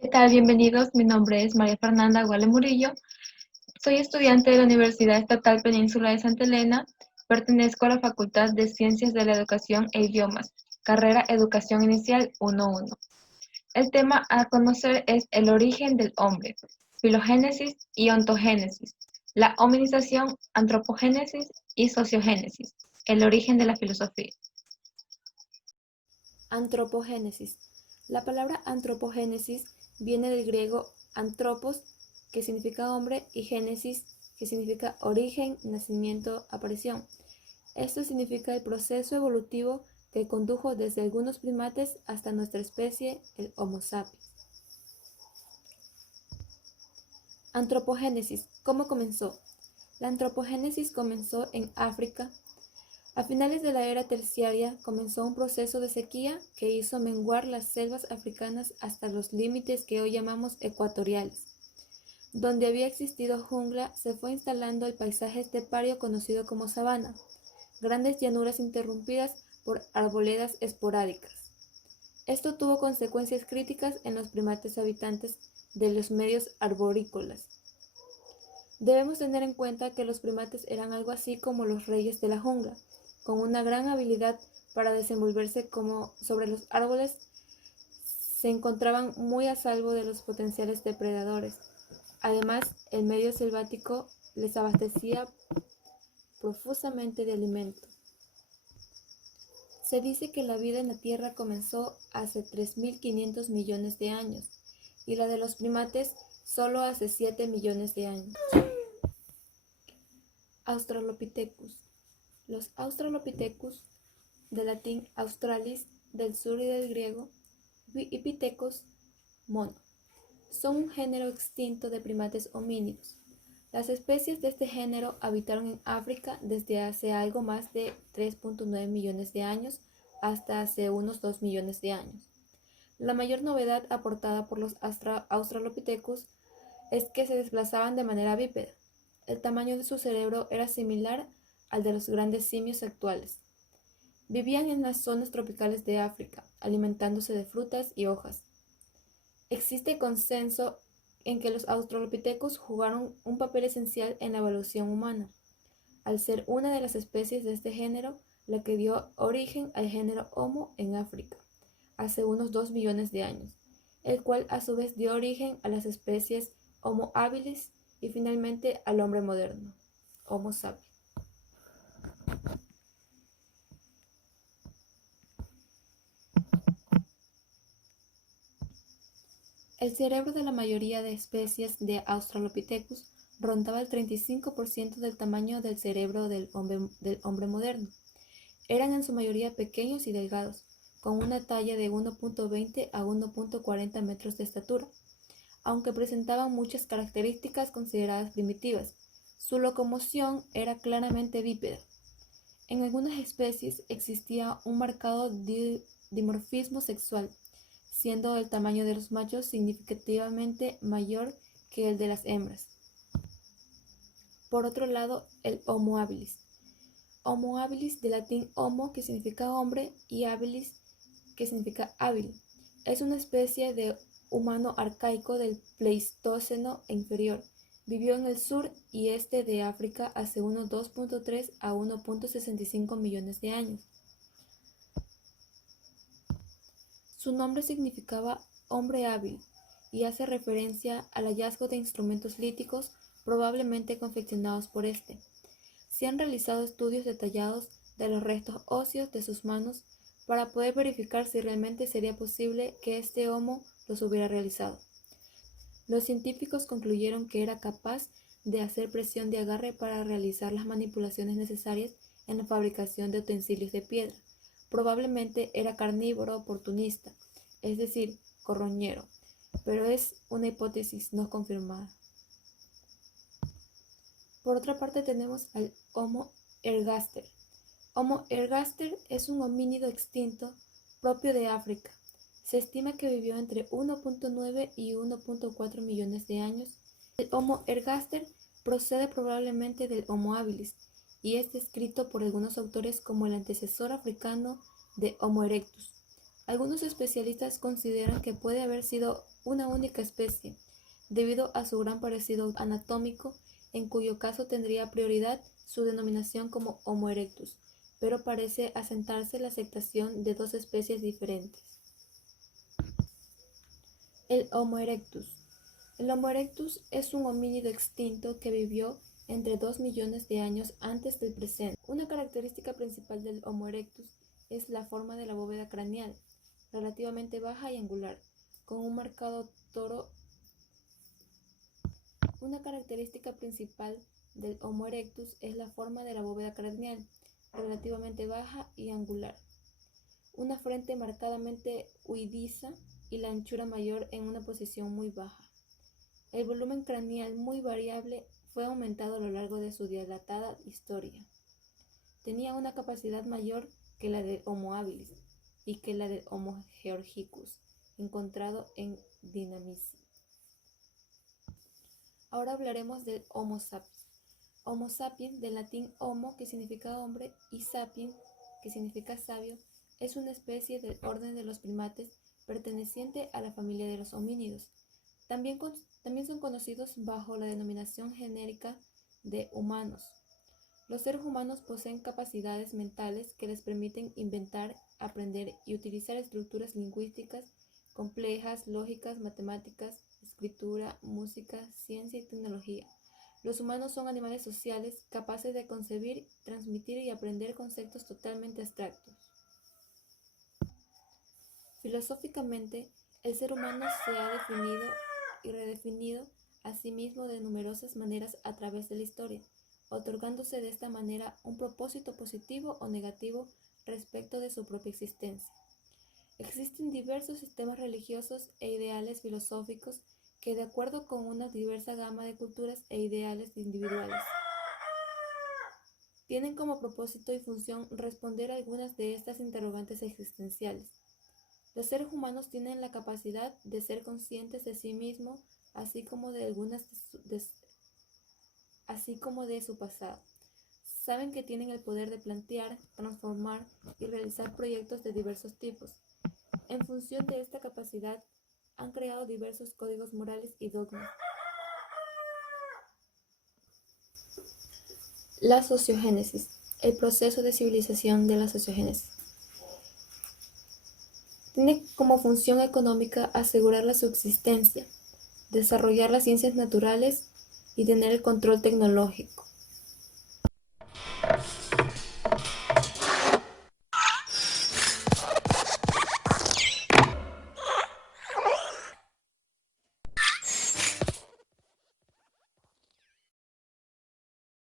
¿Qué tal? Bienvenidos. Mi nombre es María Fernanda Guale Murillo. Soy estudiante de la Universidad Estatal Península de Santa Elena. Pertenezco a la Facultad de Ciencias de la Educación e Idiomas, carrera Educación Inicial 1.1. El tema a conocer es el origen del hombre, filogénesis y ontogénesis, la hominización, antropogénesis y sociogénesis, el origen de la filosofía. Antropogénesis. La palabra antropogénesis viene del griego antropos, que significa hombre, y génesis, que significa origen, nacimiento, aparición. Esto significa el proceso evolutivo que condujo desde algunos primates hasta nuestra especie, el Homo sapiens. Antropogénesis. ¿Cómo comenzó? La antropogénesis comenzó en África. A finales de la era terciaria comenzó un proceso de sequía que hizo menguar las selvas africanas hasta los límites que hoy llamamos ecuatoriales. Donde había existido jungla, se fue instalando el paisaje estepario conocido como sabana, grandes llanuras interrumpidas por arboledas esporádicas. Esto tuvo consecuencias críticas en los primates habitantes de los medios arborícolas. Debemos tener en cuenta que los primates eran algo así como los reyes de la jungla, con una gran habilidad para desenvolverse como sobre los árboles. Se encontraban muy a salvo de los potenciales depredadores. Además, el medio selvático les abastecía profusamente de alimento. Se dice que la vida en la Tierra comenzó hace 3.500 millones de años y la de los primates solo hace 7 millones de años. Australopithecus. Los Australopithecus, del latín australis, del sur y del griego, y pithecus, mono, son un género extinto de primates homínidos. Las especies de este género habitaron en África desde hace algo más de 3.9 millones de años hasta hace unos 2 millones de años. La mayor novedad aportada por los Australopithecus es que se desplazaban de manera bípeda. El tamaño de su cerebro era similar al de los grandes simios actuales. Vivían en las zonas tropicales de África, alimentándose de frutas y hojas. Existe consenso en que los Australopithecus jugaron un papel esencial en la evolución humana, al ser una de las especies de este género la que dio origen al género Homo en África, hace unos 2 millones de años, el cual a su vez dio origen a las especies Homo habilis y finalmente al hombre moderno, Homo sapiens. El cerebro de la mayoría de especies de Australopithecus rondaba el 35% del tamaño del cerebro del hombre moderno. Eran en su mayoría pequeños y delgados, con una talla de 1.20 a 1.40 metros de estatura, aunque presentaban muchas características consideradas primitivas. Su locomoción era claramente bípeda. En algunas especies existía un marcado dimorfismo sexual, siendo el tamaño de los machos significativamente mayor que el de las hembras. Por otro lado, el Homo habilis. Homo habilis, de latín homo, que significa hombre, y habilis, que significa hábil. Es una especie de humano arcaico del Pleistoceno inferior. Vivió en el sur y este de África hace unos 2.3 a 1.65 millones de años. Su nombre significaba hombre hábil y hace referencia al hallazgo de instrumentos líticos probablemente confeccionados por este. Se han realizado estudios detallados de los restos óseos de sus manos para poder verificar si realmente sería posible que este Homo los hubiera realizado. Los científicos concluyeron que era capaz de hacer presión de agarre para realizar las manipulaciones necesarias en la fabricación de utensilios de piedra. Probablemente era carnívoro oportunista, es decir, corroñero, pero es una hipótesis no confirmada. Por otra parte tenemos al Homo ergaster. Homo ergaster es un homínido extinto propio de África. Se estima que vivió entre 1.9 y 1.4 millones de años. El Homo ergaster procede probablemente del Homo habilis y es descrito por algunos autores como el antecesor africano de Homo erectus. Algunos especialistas consideran que puede haber sido una única especie, debido a su gran parecido anatómico, en cuyo caso tendría prioridad su denominación como Homo erectus, pero parece asentarse la aceptación de dos especies diferentes. El Homo erectus. El Homo erectus es un homínido extinto que vivió entre 2 millones de años antes del presente. Una característica principal del Homo erectus es la forma de la bóveda craneal, relativamente baja y angular, con un marcado toro. Una característica principal del Homo erectus es la forma de la bóveda craneal, relativamente baja y angular, una frente marcadamente huidiza y la anchura mayor en una posición muy baja. El volumen craneal, muy variable, fue aumentado a lo largo de su dilatada historia. Tenía una capacidad mayor que la del Homo habilis y que la del Homo georgicus, encontrado en Dynamism. Ahora hablaremos del Homo sapiens. Homo sapiens, del latín homo, que significa hombre, y sapiens, que significa sabio, es una especie del orden de los primates perteneciente a la familia de los homínidos. También son conocidos bajo la denominación genérica de humanos. Los seres humanos poseen capacidades mentales que les permiten inventar, aprender y utilizar estructuras lingüísticas complejas, lógicas, matemáticas, escritura, música, ciencia y tecnología. Los humanos son animales sociales, capaces de concebir, transmitir y aprender conceptos totalmente abstractos. Filosóficamente, el ser humano se ha definido y redefinido a sí mismo de numerosas maneras a través de la historia, otorgándose de esta manera un propósito positivo o negativo respecto de su propia existencia. Existen diversos sistemas religiosos e ideales filosóficos que, de acuerdo con una diversa gama de culturas e ideales individuales, tienen como propósito y función responder a algunas de estas interrogantes existenciales. Los seres humanos tienen la capacidad de ser conscientes de sí mismos, así como de su pasado. Saben que tienen el poder de plantear, transformar y realizar proyectos de diversos tipos. En función de esta capacidad, han creado diversos códigos morales y dogmas. La sociogénesis, el proceso de civilización de la sociogénesis. Tiene como función económica asegurar la subsistencia, desarrollar las ciencias naturales y tener el control tecnológico.